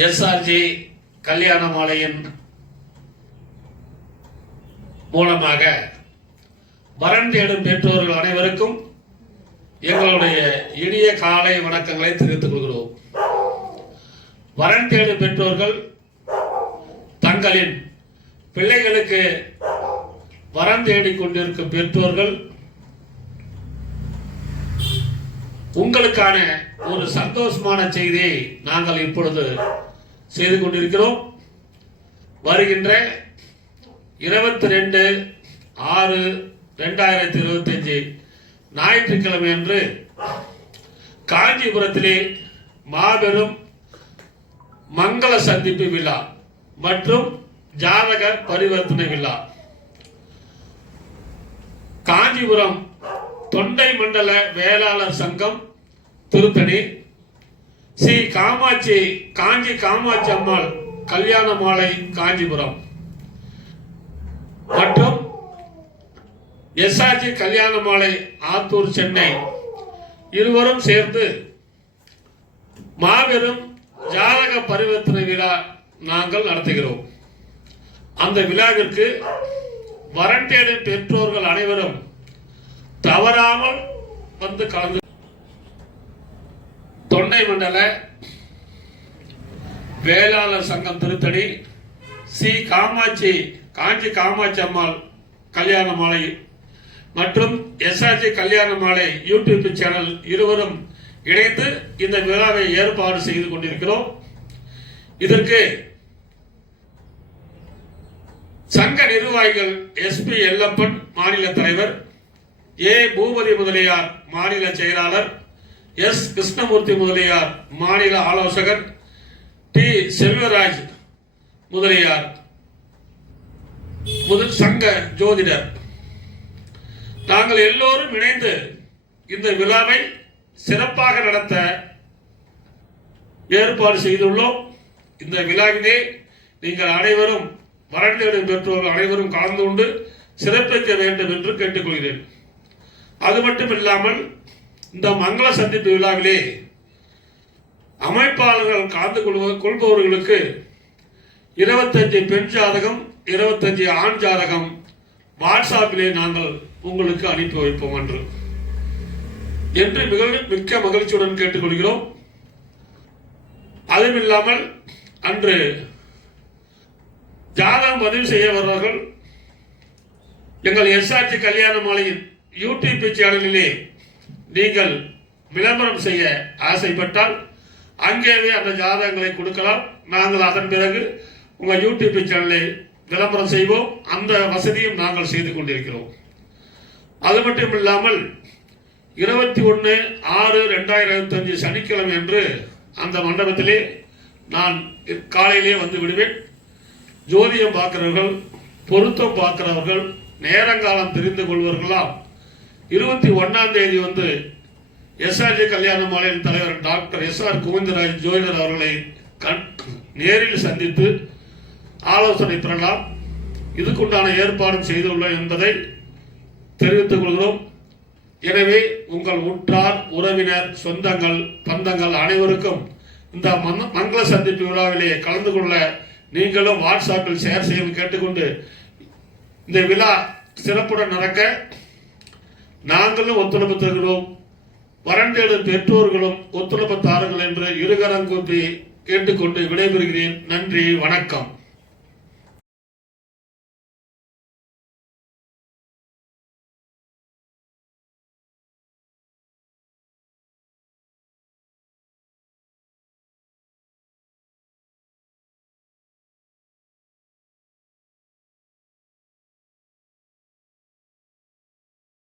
SRG கல்யாண மாலையின் மூலமாக வரன் தேடும் பெற்றோர்கள் அனைவருக்கும் எங்களுடைய இனிய காலை வணக்கங்களை தெரிவித்துக் கொள்கிறோம். வரன் தேடும் பெற்றோர்கள் தங்களின் பிள்ளைகளுக்கு வரன் தேடிக் கொண்டிருக்கும் பெற்றோர்கள் உங்களுக்கான ஒரு சந்தோஷமான செய்தியை நாங்கள் இப்பொழுது செய்து கொண்டிருக்கிறோம். வருகின்ற 22/6/2025 ஞாயிற்றுக்கிழமை அன்று காஞ்சிபுரத்திலே மாபெரும் மங்கள சந்திப்பு விழா மற்றும் ஜாதக பரிவர்த்தனை விழா. காஞ்சிபுரம் தொண்டை மண்டல வேளாளர் சங்கம் திருத்தணி ஸ்ரீ காஞ்சி காமாட்சி அம்மாள் கல்யாண மாலை காஞ்சிபுரம் மற்றும் எஸ்ஆர்ஜி கல்யாண மாலை ஆத்தூர் சென்னை இருவரும் சேர்ந்து மாபெரும் ஜாதக பரிவர்த்தனை விழா நாங்கள் நடத்துகிறோம். அந்த விழாவிற்கு வரன் தேடும் பெற்றோர்கள் அனைவரும் தவறாமல் வந்து கலந்து தொண்டை மண்டல வேளாளர் சங்கம் திருத்தணி ஸ்ரீ காஞ்சி காமாட்சி அம்மாள் கல்யாண மாலை மற்றும் எஸ்ஆர்ஜி கல்யாண மாலை யூடியூப் சேனல் இருவரும் இணைந்து இந்த விழாவை ஏற்பாடு செய்து கொண்டிருக்கிறோம். இதற்கு சங்க நிர்வாகிகள் எஸ்பி எல்லப்பன் மாநில தலைவர், ஏ பூபதி முதலியார் மாநில செயலாளர், எஸ் கிருஷ்ணமூர்த்தி முதலியார் மாநில ஆலோசகர், டி செல்வராஜ் முதலியார் சங்க ஜோதிடர், நாங்கள் எல்லோரும் இணைந்து இந்த விழாவை சிறப்பாக நடத்த ஏற்பாடு செய்துள்ளோம். இந்த விழாவிலே நீங்கள் அனைவரும் வரன் தேடும் பெற்றோர்கள் அனைவரும் கலந்து கொண்டு சிறப்பிக்க வேண்டும் என்று கேட்டுக்கொள்கிறேன். அது மட்டும் இல்லாமல் இந்த மங்கள சந்திப்பு விழாவிலே அமைப்பாளர்கள் கலந்து கொள்பவர்களுக்கு 25 பெண் ஜாதகம் 25 ஆண் ஜாதகம் வாட்ஸ்அப்பிலே நாங்கள் உங்களுக்கு அனுப்பி வைப்போம் என்று மிக்க மகிழ்ச்சியுடன் கேட்டுக்கொள்கிறோம். அதுவும் இல்லாமல் அன்று ஜாதகம் பதிவு செய்ய வருவார்கள் எங்கள் எஸ்ஆர்ஜி கல்யாண மாலையின் யூடியூப் சேனலிலே நீங்கள் விளம்பரம் செய்ய ஆசைப்பட்டால் அங்கேயே அந்த ஜாதகங்களை கொடுக்கலாம். நாங்கள் அதன் பிறகு உங்கள் யூடியூப் சேனலை விளம்பரம் செய்வோம். அந்த வசதியும் நாங்கள் செய்து கொண்டிருக்கிறோம். அது மட்டும் இல்லாமல் 21/6/2025 சனிக்கிழமை அன்று அந்த மண்டபத்திலே நான் காலையிலே வந்து விடுவேன். ஜோதியம் பார்க்கிறவர்கள், பொருத்தம் பார்க்கிறவர்கள், நேரங்காலம் தெரிந்து கொள்வர்களாம் 21ஆம் தேதி வந்து எஸ்ஆர்ஜி கல்யாண மாலையின் தலைவர் டாக்டர் எஸ்ஆர் கோவிந்தராஜ் ஜோதிடர் அவர்களை நேரில் சந்தித்து ஆலோசனை பெறலாம். இதுக்குண்டான ஏற்பாடும் செய்துள்ளோம் என்பதை தெரிவித்துக் கொள்கிறோம். எனவே உங்கள் உற்றார் உறவினர் சொந்தங்கள் பந்தங்கள் அனைவருக்கும் இந்த மங்கள சந்திப்பு விழாவிலே கலந்து கொள்ள நீங்களும் வாட்ஸ்அப்பில் ஷேர் செய்து கேட்டுக்கொண்டு இந்த விழா சிறப்புடன் நடக்க நாங்களும் ஒத்துழைப்பு தருகிறோம். வரன் தேடும் பெற்றோர்களும் ஒத்துழைப்பு தாருங்கள் என்று இருகரம் கூப்பி கேட்டுக்கொண்டு விடைபெறுகிறேன். நன்றி, வணக்கம்.